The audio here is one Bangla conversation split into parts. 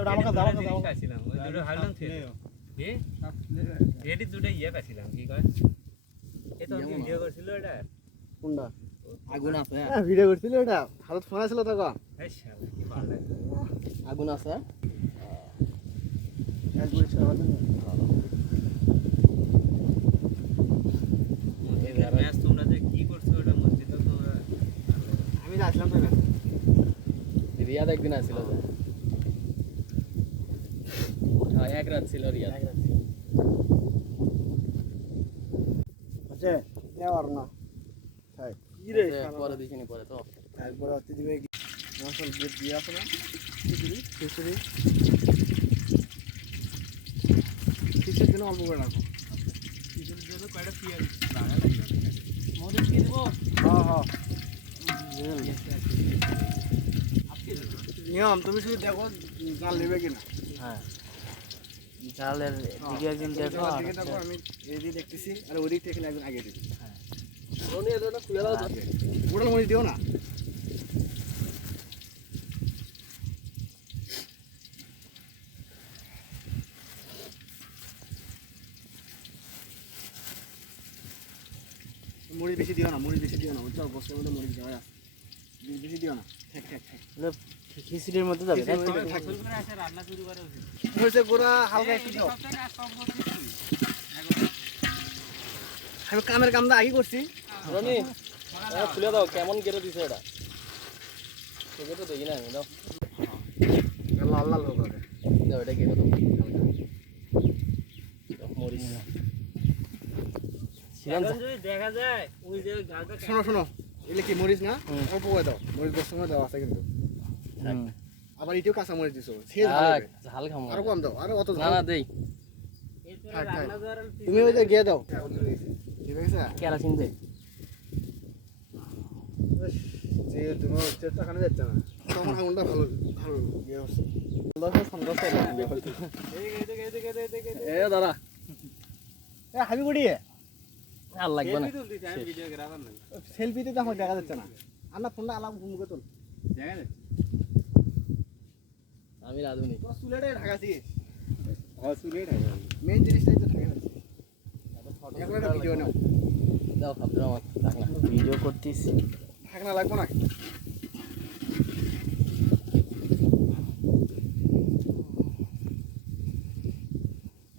ওটা আমাকে দাও খাইছিলাম ওই দুটো হারলাম থেকে কি এডি দুটো ইয়ে খাইছিলাম কি কয় এটা কি ভিডিও করছিল এটা কোনটা আগুন আছে হ্যাঁ ভিডিও করছিল এটা হালত ফোন আসছিল তখন এই শালা কি ভালো আগুন আছে এক বছর হবে এই ম্যাচ তোমরা যে কি করছো ওটা মসজিদে তোমরা আমি আসলাম তো রিয়াদ একদিন আসছিল হ্যাঁ এক রাত ছিল রিয়াদ আচ্ছা আর না তাই কি রে পরে দেখিনি পরে তো একবার অতি দিবে মশল গেট দিয়ে আসো না খিচুড়ি খিচুড়ির জন্য অল্প করে রাখো খিচুড়ির জন্য কয়টা পিয়াজ লাগা লাগবে মরিচ কি দেব হ্যাঁ হ্যাঁ নিয়ম তুমি শুধু দেখো জাল নেবে কিনা হ্যাঁ জালের দিকে একদিন দেখো আর দেখো আমি এদিকে দেখতেছি আর ওদিক থেকে একদিন আগে দিবি হ্যাঁ রনি এটা খুলে দাও গোটাল মরিচ দিও না মরিচ বেশি দিও না বুঝছো বসে মধ্যে মরিচ দেওয়া আছে বেশি দিও না ঠিক খিচুড়ির মধ্যে যাবে ঠাকুর করে আসে রান্না শুরু করে উচিত হয়েছে গোড়া হালকা একটু দাও আমি কামের কামটা আগে করছি রনি খুলে দাও কেমন কেটে দিছে এটা তোকে তো দেখি না আমি দাও লাল লাল হোক দাও এটা কেটে দাও মরিচ এখন যদি দেখা যায় ওই যে গালটা শোনো এলে কি মরিচ না অল্প করে দাও মরিচ বসে সময় দেওয়া আছে কিন্তু আবার এটিও কাঁচা মরিচ দিছো ঝাল খামো আরো কম দাও আরো অত না না দেই এরপরে রান্না করার তুমি ওই যে গিয়ে দাও ঠিক আছে কেরাসিন দে যে তুমি চেষ্টা খানে যাচ্ছে না তোমার আঙুলটা ভালো ভালো ইয়ে হচ্ছে সন্দেশ এ দাদা এ হাবি বুড়ি আর লাগবে না আমি ভিডিও গ্রাফার না সেলফিতে তো আমার দেখা যাচ্ছে না আন্না ফোনটা আলাম মুখে তোল দেখা যাচ্ছে আমি রাধুনি তোর চুলেটাই ঢাকাছিস চুলে ঢাকা মেইন জিনিসটাই তো ঢাকা যাচ্ছে এখন একটা ভিডিও নাও দাও আব্দুর রহমান ঢাকনা ভিডিও করতেছি ঢাকনা লাগবে না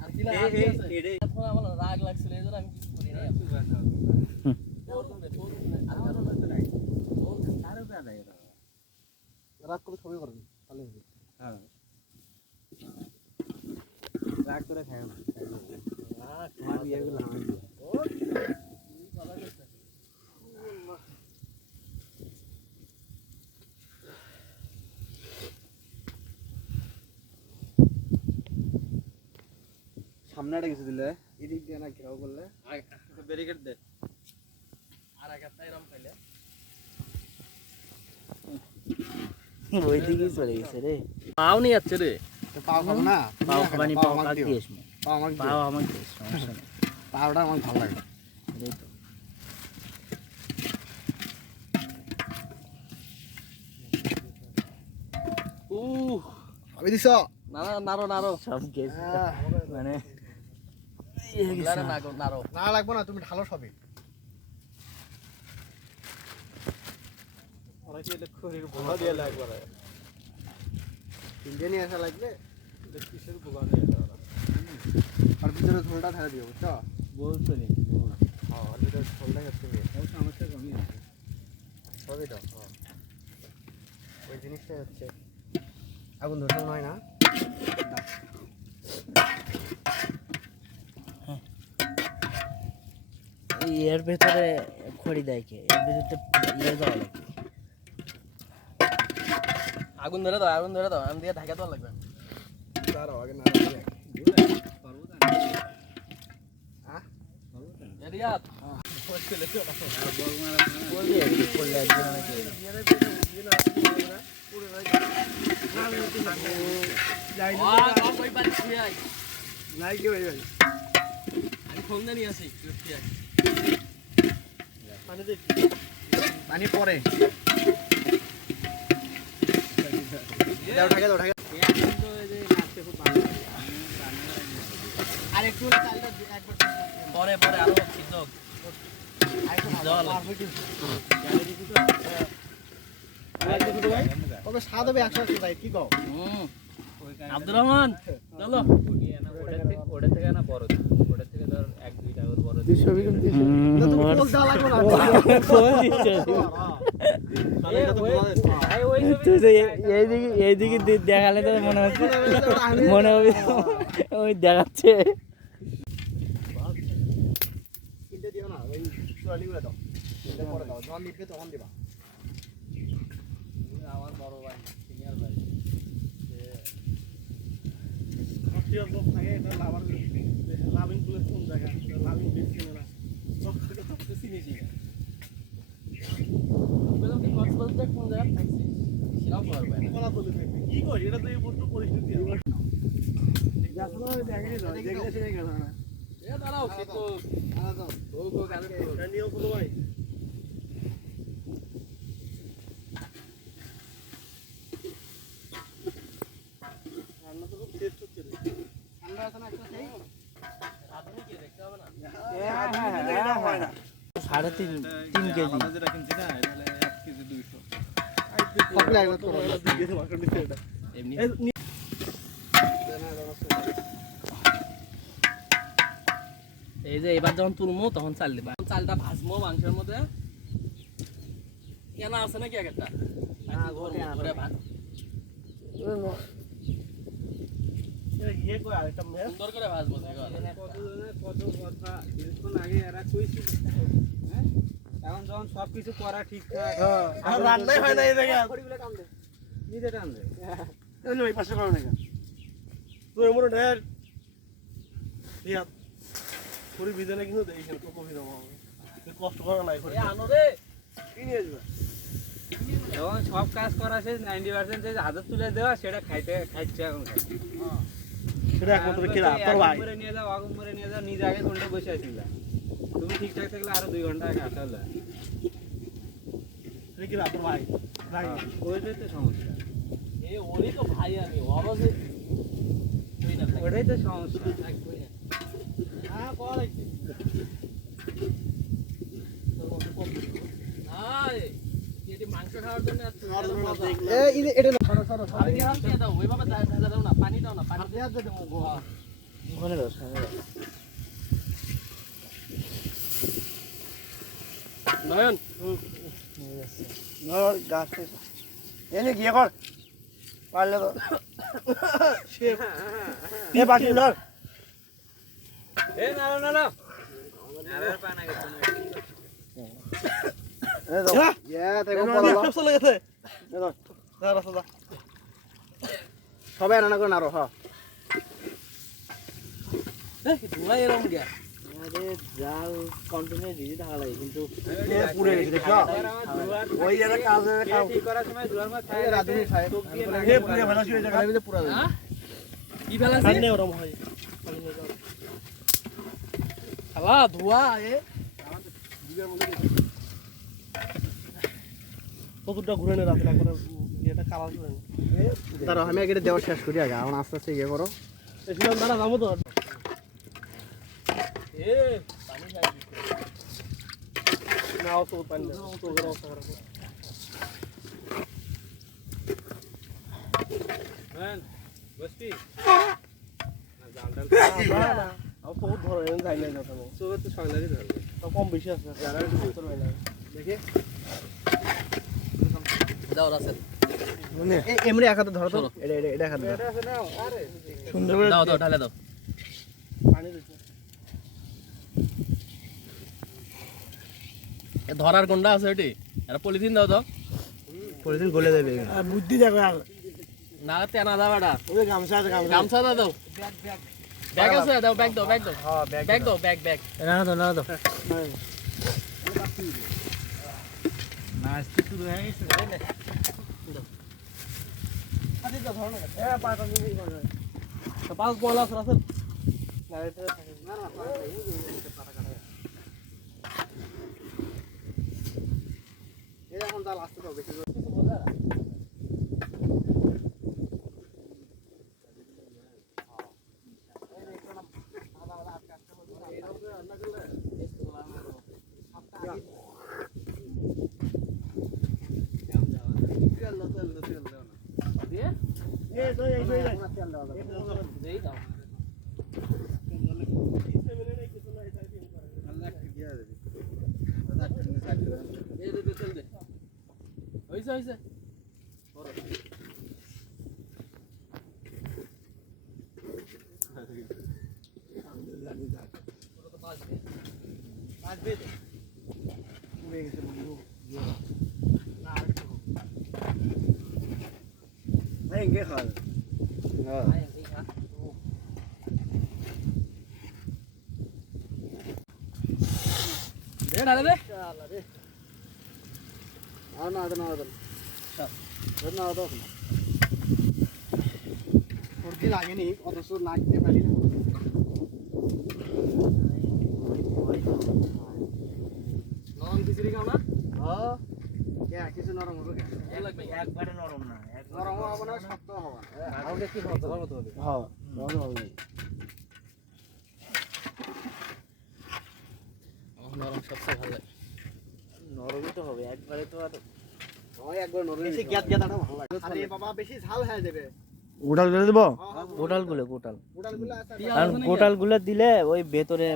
আর কি লাগে এখন আমার রাগ লাগছিল এজন্য আমি কিছু করি নাই রাগ করে ছবি করবি তাহলে হবে হ্যাঁ রাগ করে খাই না আমি এগুলো আমি সামনে একটা কিছু দিলে এদিক দিয়ে না ঘেরাও করলে ব্যারিকেড দে আর একটা এরকম খাইলে ওই দিকেই চলে গেছে রে পাও নিয়ে যাচ্ছে রে পাও খাবো না পাও খাবানি পাও কাট দিও। দিয়েছ পাও আমাকে পাও আমাকে দিস সমস্যা নেই পাওটা আমার ভালো লাগে এটাই তো আমি দিছ না না নারো নারো সব গেছে মানে নারো না লাগবে না তুমি ঢালো সবই বোঝা দিয়ে লাগবে না তিনটে নিয়ে আসা লাগবে কিসের বোঝা দিয়ে আর ভিতরে ঝোলটা ঢেলে দিও বুঝছো বলছো নি হ্যাঁ আর ভিতরে ঝোলটা হচ্ছে কি সমস্যা কমই আছে সবই তো ওই জিনিসটাই হচ্ছে আগুন ধরতে হয় না এর ভেতরে খড়ি দেয় কে এর ভেতরে ইয়ে দেওয়া লাগে আগুন ধরে দাও আমি দিয়ে ঢাকা দেওয়া লাগবে দাঁড়াও আগে না রিয়াদ বলবি একটু করলে একজন অনেকে নাই কি ভাই আমি ফোন দিয়ে নিয়ে আসি পানি পরে দাও ঢাকা এখন তো এই যে নাচতে খুব ভালো লাগে আমি রান্না আর একটু হলে চালটা একবার পরে পরে আরো সিদ্ধ জল কবে স্বাদ হবে একসাথে তাই কি কও আব্দুর রহমান চলো ওটা থেকে না বড় ওটা থেকে ধর 1-2 টাকা বড় পোজ দেওয়া লাগবে না তাহলে এটা তো এইদিকে দেখালে তো মনে হবে ওই দেখাচ্ছে কিনতে দিও না ওই চুয়ালিগুলো দাও এটা পরে দাও যখন নিবে তখন দিবা আমার বড় ভাই সিনিয়র ভাই লাভিং প্লেস কোন জায়গা লাভিং প্লেস চিনে না সব থেকে সবচেয়ে চিনেছি না বললাম কি কক্সবাজার কোন জায়গা থাকছিস সেটাও খবর পাই না বলা বলে কি করি এটা তো এই বস্তু পরিস্থিতি আমার যাসনা দেখে না দেখলে সে গেল না এ দাঁড়াও সে তো দাঁড়াও ও গালে নিও বলো ভাই রান্না তো খুব টেস্ট হচ্ছে রে ঠান্ডা আছে না একটা সেই রাধুনি কি দেখতে হবে না হ্যাঁ হয় না 3.5 কেজি যেটা কিনছি না তাহলে 1 কেজি 200 সকলে একবার করো এমনি এই যে এবার যখন তুলমো তখন চাল দিবা চালটা ভাজমো মাংসের মধ্যে কেনা আছে নাকি একটা ঘরে ভাত সুন্দর করে ভাজবো কত কথা কিছুক্ষণ আগে এরা কইছিল হ্যাঁ এখন যখন সবকিছু করা ঠিকঠাক আর রান্নাই হয় না এই জায়গা খড়িগুলো কাম দে নিজে টানবে এই ওই পাশে করো না তুই মোর ঢের দিয়া পুরি বিজনে কিন্তু দেইছেন তো কফি দাও কষ্ট করা নাই করে আনো রে কি নিয়ে আসবে যখন সব কাজ করা শেষ 90% যে হাজার তুলে দেওয়া সেটা খাইছে এখন সেটা একমাত্র খেলা তোর ভাই করে নিয়ে যাও আগুন করে নিয়ে যাও নিজে আগে ঘন্টা বসে আছিলা তুমি ঠিকঠাক থাকলে আরো 2 ঘন্টা কাটা হলো তুই কি তোর ভাই ভাই ওইটাই তো সমস্যা এই ওরই তো ভাই আমি অবশ্যই তুই না ওটাই তো সমস্যা হ্যাঁ কল আইছে আয় এটি মাংস খাওয়ার জন্য এই এটা সরো সরো সরো দাও ওইভাবে দাও না পানি দাও না পানি দেয়া দে দেবো ঘরে দাও সামনে দাও নয়ন নর গাছ এনে গিয়ে কর পারলে তো এ বাকি নর এ না না না আর পানা গেছে এ দাও ইয়া দেখো বলো চলে গেছে এ দাও দাঁড়া দাঁড়া সবাই রান্না করে নারো হ্যাঁ এই ধুলা এরকম গিয়া আমাদের জাল কন্টিনিউ দিতে থাকা লাগে কিন্তু পুড়ে গেছে দেখো ওই এর কাজ কাজ ঠিক করার সময় দুয়ার মা এই রাধুনি সাহেব এ পুরে ভালো শুয়ে জায়গা ভিতরে পুরা হ্যাঁ কি ফেলাছি সামনে ওরম হয় খালা ধোয়া এ কতটা ঘুরে নে রাখলা করে এটা কালার করে নে দাঁড়াও আমি আগে দেওয়া শেষ করি আগে এখন আস্তে আস্তে ইয়ে করো এসলাম দাঁড়া যাবো তো এ পানি খাই নাও তো পানি দাও তো ঘর অবস্থা খারাপ মান বসবি না জাল ডাল না না আও বহুত ধরে এনে যাই না যাও তো সব তো সকালে ধরবে তো কম বেশি আছে যারা একটু উত্তর হয় না দেখি দাও রাসেল এমনি এক হাতে ধরো তো এটা এটা এটা এক হাতে এটা আছে না আরে সুন্দর করে দাও দাও ঢালে দাও পানি দিতে এ ধরার কোনটা আছে এটি এটা পলিথিন দাও তো পলিথিন গলে যাবে বুদ্ধি দেখো আর না তেনা দাও এটা ওই গামছা আছে গামছা দাও ব্যাগ আছে দাও ব্যাগ দাও হ্যাঁ ব্যাগ দাও ব্যাগ না দাও নাচতে শুরু হয়ে গেছে পাঁচ বল আছে রাসেল এখন জাল আসতে দাও বেশি করে দেই দাও এই দে তেল দে হইছে হইছে দে ডালে দে সর্দি লাগেনি অথচ নাক দিয়ে পানি নরম খিচুড়ি খাও না কিছু নরম হবে একবারে নরম না নরম হবে না শক্ত হবে আমাকে কি খাওয়া দাওয়া করতে হবে হ্যাঁ নরম হবে আমার নরম সবচেয়ে ভালো লাগে নরমই তো হবে একবারে তো আর একবার নরম বেশি গ্যাত গ্যাতাটা ভালো লাগে আরে বাবা বেশি ঝাল হয়ে যাবে গোটাল করে দেবো গোটাল গোটাল উড়ালগুলো আছে কারণ গোটাল গুলো দিলে ওই ভেতরে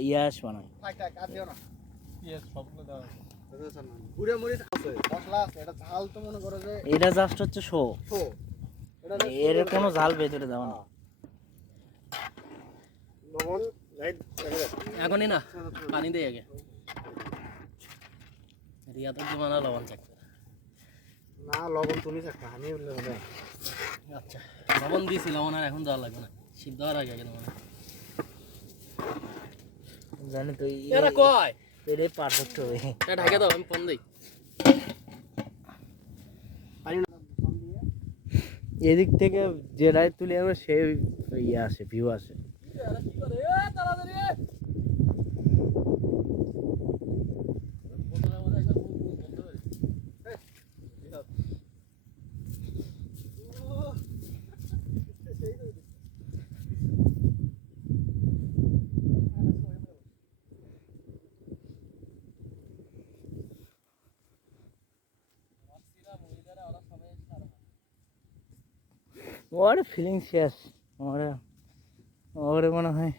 ইয়ে আসবে না থাক থাক আর দিও না পিএস সবগুলো দাও গুড়ে মরিচ আছে মশলা আছে এটা ঝাল তো মনে করো যে এটা জাস্ট হচ্ছে শো শো এটা এর কোনো ঝাল ভেতরে যাবে না লবণ লাইট এখনই না পানি দে আগে রিয়া তো জমানা লবণ চেক না লবণ তুমি একটা হানি বললে হবে আচ্ছা লবণ দিয়েছি লবণ আর এখন দেওয়া লাগবে না সিদ্ধ হওয়ার আগে আগে দেবো জানি তো এরা কয় এটাই পারফেক্ট হবে এটা ঢাকে দাও আমি ফোন দিই এদিক থেকে যেটাই তুলে আমরা সেই ইয়ে আসে ভিউ আসে ওর ফিলিং শেষ ওরে ওরে মনে হয়